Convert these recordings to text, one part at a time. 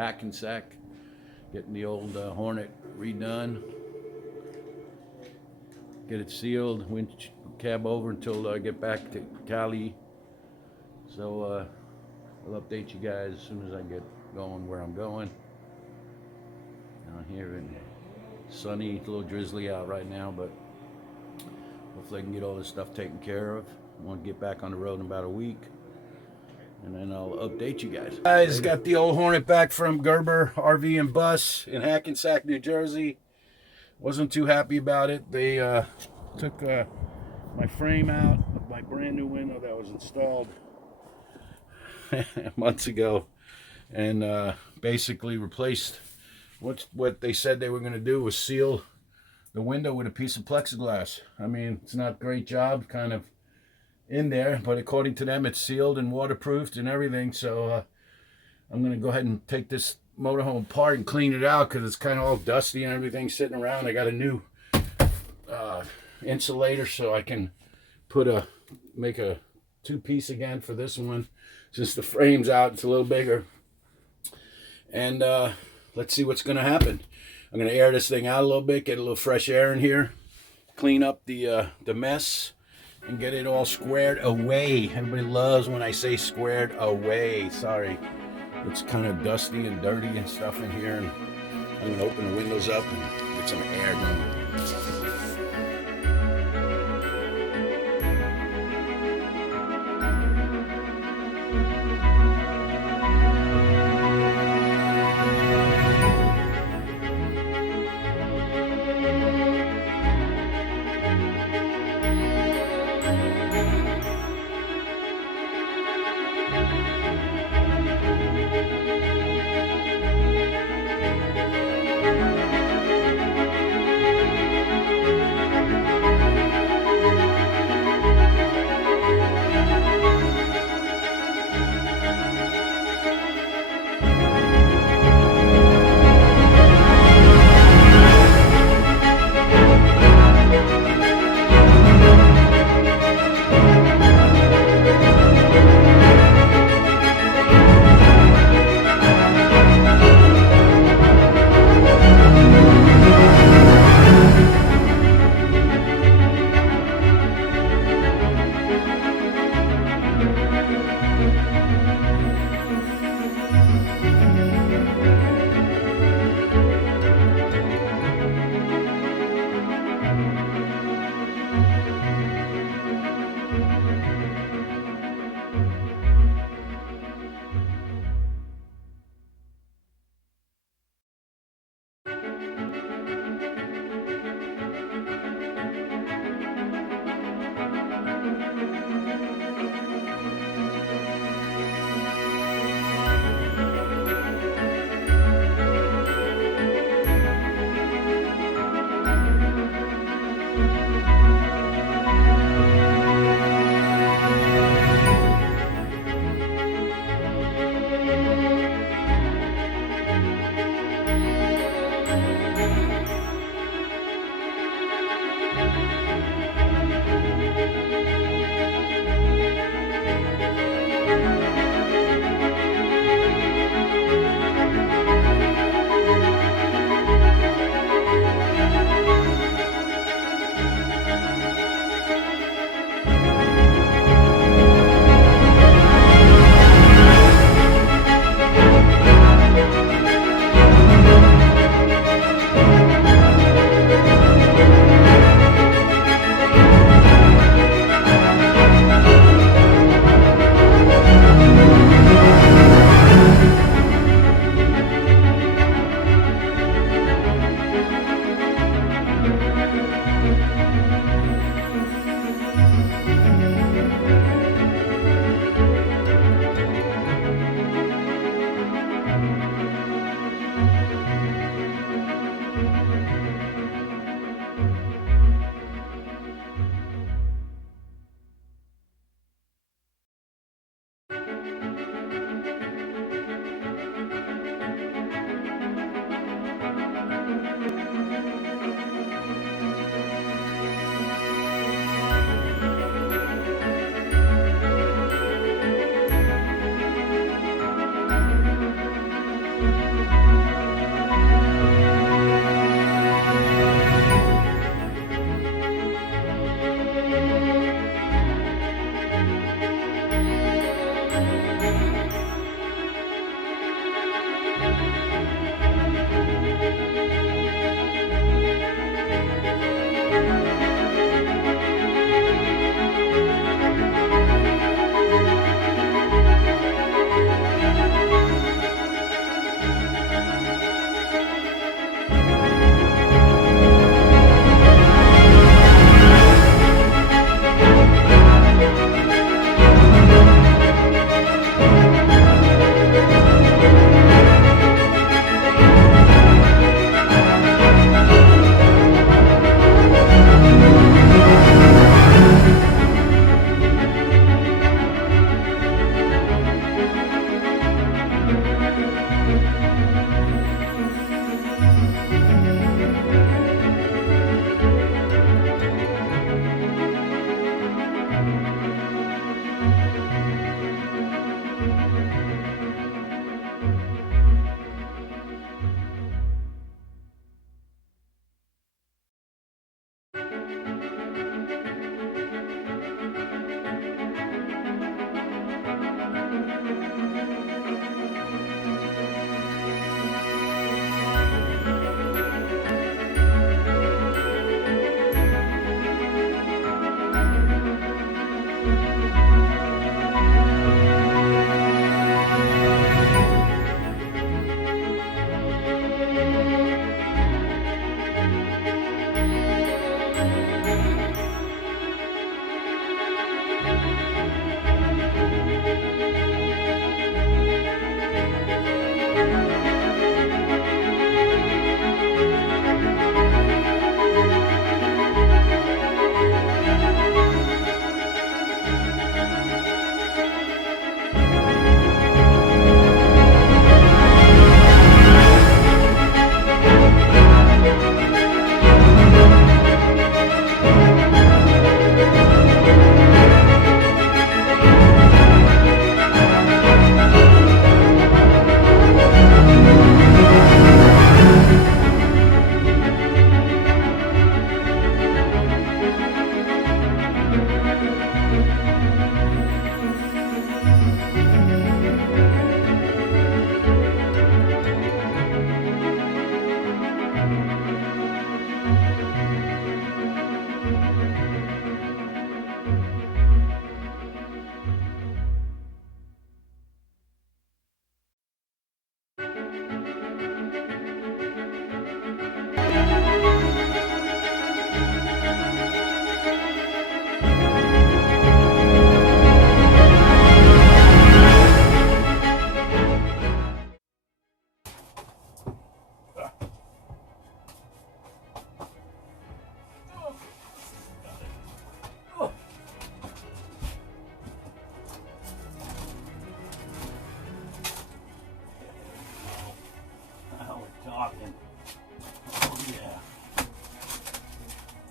Hackensack, getting the old Hornet redone. Get it sealed, winch cab over until I get back to Cali. So I'll update you guys as soon as I get going where I'm going. Down here in sunny, a little drizzly out right now, but hopefully I can get all this stuff taken care of. I want to get back on the road in about a week, and then I'll update you guys. Guys, got the old Hornet back from Gerber RV and Bus in Hackensack, New Jersey. Wasn't too happy about it. They took my frame out of my brand new window that was installed months ago, and basically replaced what they said they were going to do was seal the window with a piece of plexiglass. I mean, it's not a great job, kind of in there, but according to them, it's sealed and waterproofed and everything. So I'm going to go ahead and take this motorhome apart and clean it out because it's kind of all dusty and everything sitting around. I got a new insulator so I can make a two-piece again for this one. Since the frame's out, it's a little bigger. And let's see what's going to happen. I'm going to air this thing out a little bit, get a little fresh air in here, clean up the mess, and get it all squared away. Everybody loves when I say squared away. Sorry, it's kind of dusty and dirty and stuff in here, and I'm going to open the windows up and get some air going.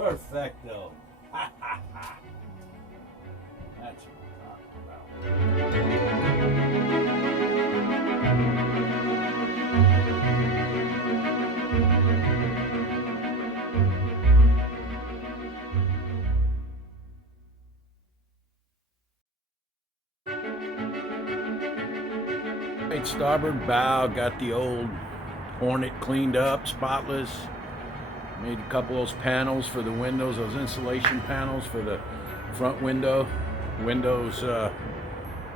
Perfecto. That's what I'm talking about. Right, starboard bow, got the old Hornet cleaned up, spotless. Made a couple of those panels for the windows, those insulation panels for the front window. Windows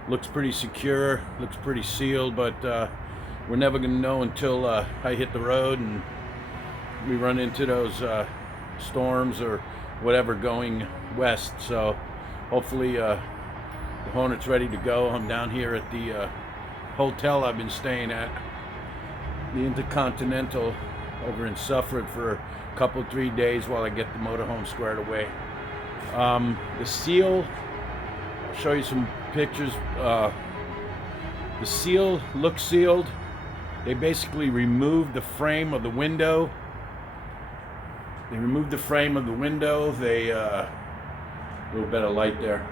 looks pretty secure, looks pretty sealed, but we're never gonna know until I hit the road and we run into those storms or whatever going west. So hopefully the Hornet's ready to go. I'm down here at the hotel I've been staying at, the Intercontinental over in Sufford, for a couple, 3 days while I get the motorhome squared away. The seal, I'll show you some pictures. The seal looks sealed. They basically removed the frame of the window. They removed the frame of the window. They, a little bit of light there.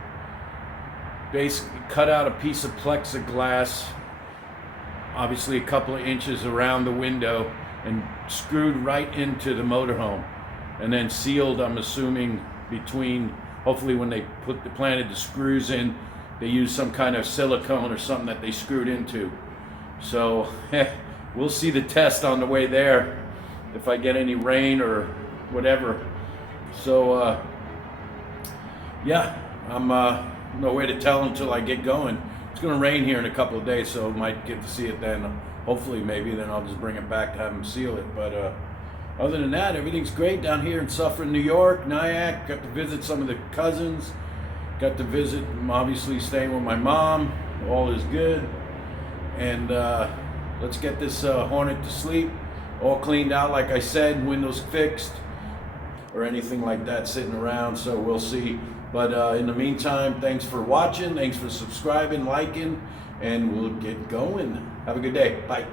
Basically cut out a piece of plexiglass, obviously a couple of inches around the window, and screwed right into the motorhome, and then sealed, I'm assuming, between, hopefully when they planted the screws in, they used some kind of silicone or something that they screwed into. So we'll see the test on the way there, if I get any rain or whatever. So yeah, I'm no way to tell until I get going. It's gonna rain here in a couple of days, so I might get to see it then. Hopefully, maybe then I'll just bring it back to have them seal it. But other than that, everything's great down here in Suffern, New York, Nyack. Got to visit some of the cousins. Got to visit, I'm obviously staying with my mom. All is good. And let's get this Hornet to sleep. All cleaned out, like I said, windows fixed, or anything like that sitting around, so we'll see. But in the meantime, thanks for watching, thanks for subscribing, liking, and we'll get going. Have a good day. Bye.